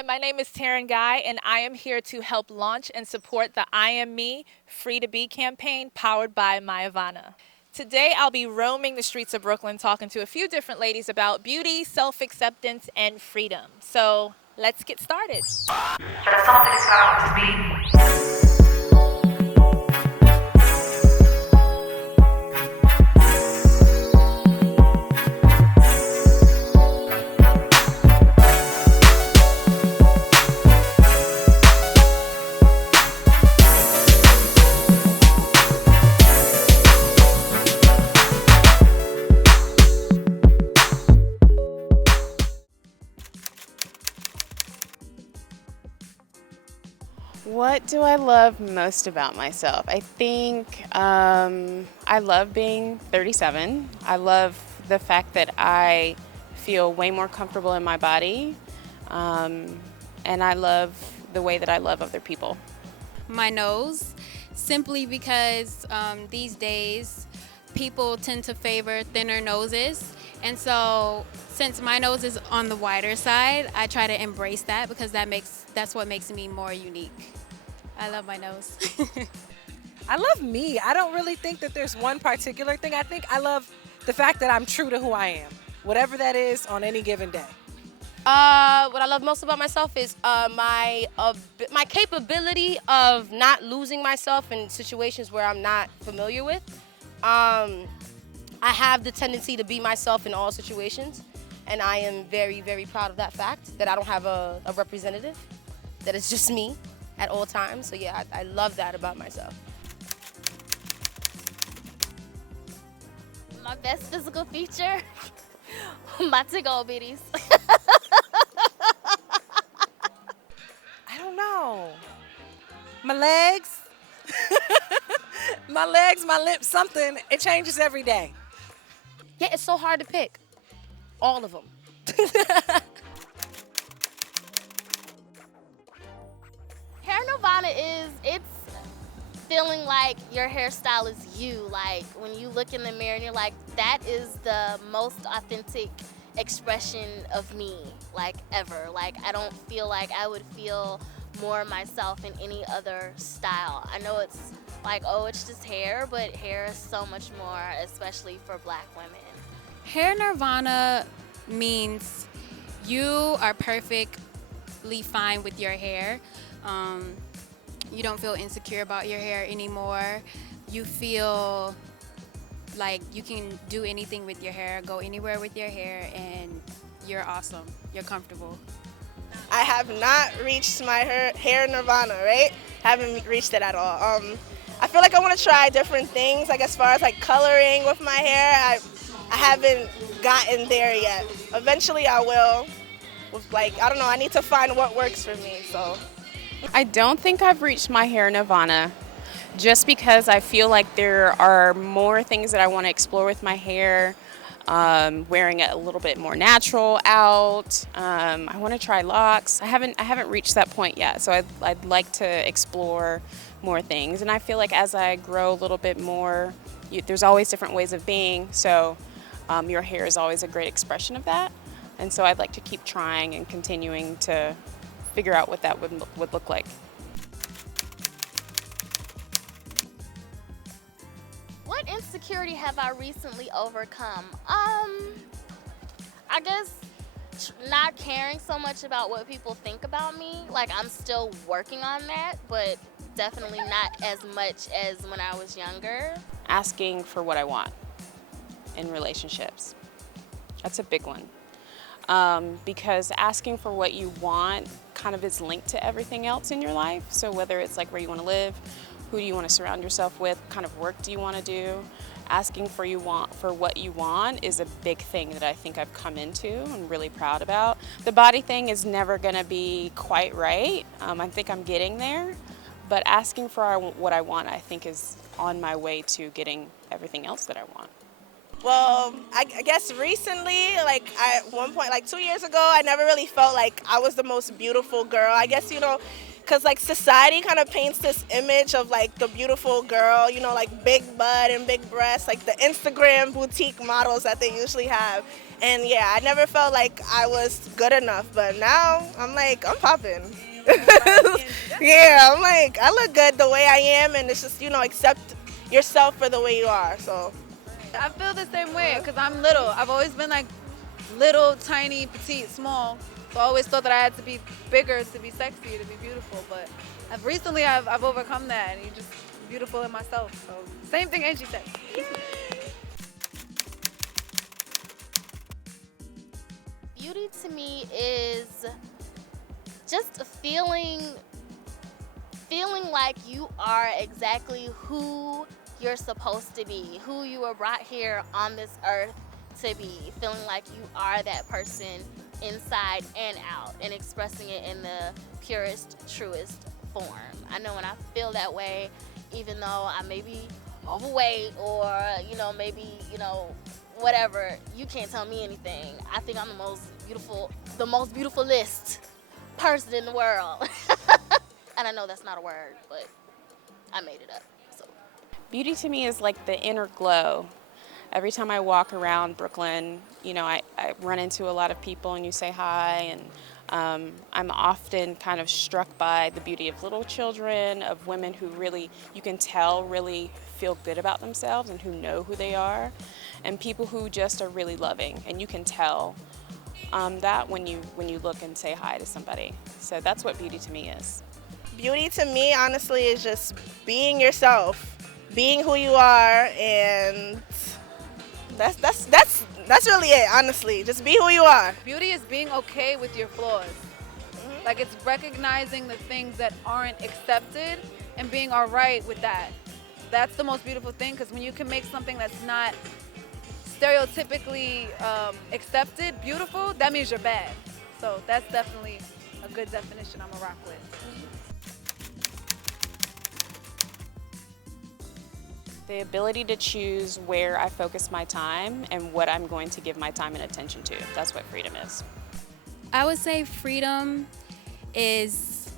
Hi, my name is Taryn Guy, and I am here to help launch and support the I Am Me Free to Be campaign powered by Myavana. Today, I'll be roaming the streets of Brooklyn talking to a few different ladies about beauty, self acceptance, and freedom. So, let's get started. What do I love most about myself? I think I love being 37. I love the fact that I feel way more comfortable in my body, and I love the way that I love other people. My nose, simply because these days people tend to favor thinner noses. And so since my nose is on the wider side, I try to embrace that because that's what makes me more unique. I love my nose. I love me. I don't really think that there's one particular thing. I think I love the fact that I'm true to who I am, whatever that is on any given day. What I love most about myself is my capability of not losing myself in situations where I'm not familiar with. I have the tendency to be myself in all situations, and I am very, very proud of that fact, that I don't have a representative, that it's just me at all times. So yeah, I love that about myself. My best physical feature, my tickle bitties. I don't know. My legs, my lips, something. It changes every day. Yeah, it's so hard to pick. All of them. Hair Nirvana it's feeling like your hairstyle is you. Like when you look in the mirror and you're like, that is the most authentic expression of me, like ever. Like I don't feel like I would feel more myself in any other style. I know it's like, oh, it's just hair, but hair is so much more, especially for Black women. Hair Nirvana means you are perfectly fine with your hair. You don't feel insecure about your hair anymore. You feel like you can do anything with your hair, go anywhere with your hair, and you're awesome. You're comfortable. I have not reached my hair nirvana, right? Haven't reached it at all. I feel like I want to try different things, like as far as like coloring with my hair. I haven't gotten there yet. Eventually I will. With like, I don't know, I need to find what works for me, so. I don't think I've reached my hair nirvana, just because I feel like there are more things that I want to explore with my hair. Wearing it a little bit more natural out. I want to try locks. I haven't reached that point yet, so I'd like to explore more things. And I feel like as I grow a little bit more, there's always different ways of being. So your hair is always a great expression of that. And so I'd like to keep trying and continuing to figure out what that would look like. What insecurity have I recently overcome? I guess not caring so much about what people think about me. Like I'm still working on that, but definitely not as much as when I was younger. Asking for what I want in relationships. That's a big one. Because asking for what you want kind of is linked to everything else in your life. So whether it's like where you want to live, who do you want to surround yourself with, what kind of work do you want to do, asking for what you want is a big thing that I think I've come into and really proud about. The body thing is never going to be quite right. I think I'm getting there, but asking for what I want I think is on my way to getting everything else that I want. Well, I guess recently, like at one point, like 2 years ago, I never really felt like I was the most beautiful girl. I guess, because like society kind of paints this image of like the beautiful girl, you know, like big butt and big breasts, like the Instagram boutique models that they usually have. And yeah, I never felt like I was good enough, but now I'm like, I'm popping. Yeah, I'm like, I look good the way I am, and it's just, you know, accept yourself for the way you are. So I feel the same way because I'm little. I've always been like little, tiny, petite, small. So I always thought that I had to be bigger to be sexy, to be beautiful. But I've overcome that, and you're just beautiful in myself. So same thing Angie said. Beauty to me is just feeling like you are exactly who you're supposed to be, who you were brought here on this earth to be, feeling like you are that person inside and out, and expressing it in the purest, truest form. I know when I feel that way, even though I may be overweight or, you know, maybe, you know, whatever, you can't tell me anything. I think I'm the most beautifulest person in the world. And I know that's not a word, but I made it up. So Beauty to me is like the inner glow. Every time I walk around Brooklyn, you know, I run into a lot of people and you say hi, and I'm often kind of struck by the beauty of little children, of women who really, you can tell, really feel good about themselves and who know who they are, and people who just are really loving, and you can tell that when you look and say hi to somebody. So that's what beauty to me is. beauty to me, honestly, is just being yourself, being who you are, and that's really it. Honestly, just be who you are. Beauty is being okay with your flaws. Like it's recognizing the things that aren't accepted and being all right with that. That's the most beautiful thing, because when you can make something that's not stereotypically accepted beautiful, that means you're bad. So that's definitely a good definition I'm gonna rock with. The ability to choose where I focus my time and what I'm going to give my time and attention to. That's what freedom is. I would say freedom is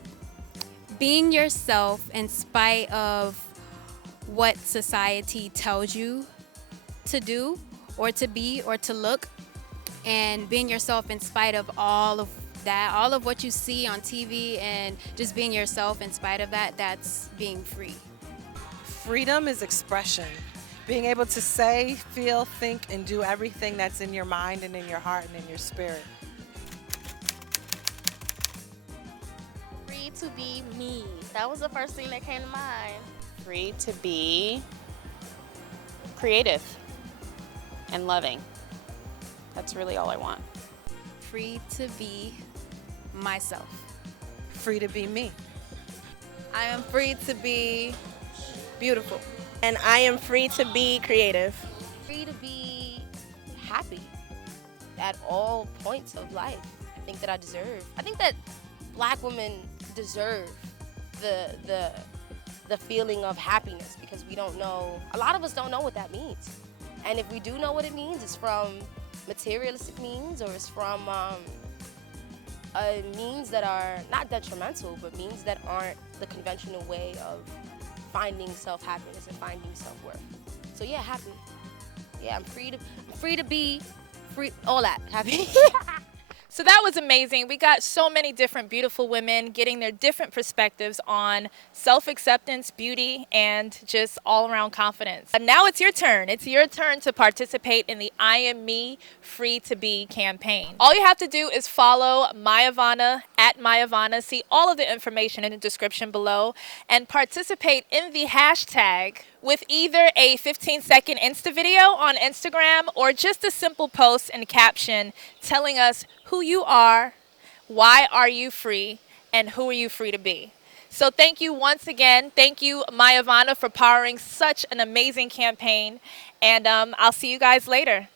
being yourself in spite of what society tells you to do or to be or to look, and being yourself in spite of all of that, all of what you see on TV, and just being yourself in spite of that, that's being free. Freedom is expression. Being able to say, feel, think, and do everything that's in your mind and in your heart and in your spirit. free to be me. That was the first thing that came to mind. Free to be creative and loving. That's really all I want. Free to be myself. Free to be me. I am free to be beautiful. And I am free to be creative. Free to be happy at all points of life. I think that Black women deserve the feeling of happiness, because we don't know, a lot of us don't know what that means. And if we do know what it means, it's from materialistic means, or it's from means that are not detrimental, but means that aren't the conventional way of finding self-happiness and finding self-worth. So yeah, happy. Yeah, I'm free to be free, all that, happy. So that was amazing. We got so many different beautiful women getting their different perspectives on self-acceptance, beauty, and just all-around confidence. And now it's your turn. It's your turn to participate in the I Am Me Free to Be campaign. All you have to do is follow Myavana at Myavana. See all of the information in the description below and participate in the hashtag with either a 15-second Insta video on Instagram or just a simple post and caption telling us who you are, why are you free, and who are you free to be. So thank you once again. Thank you, Myavana, for powering such an amazing campaign. And I'll see you guys later.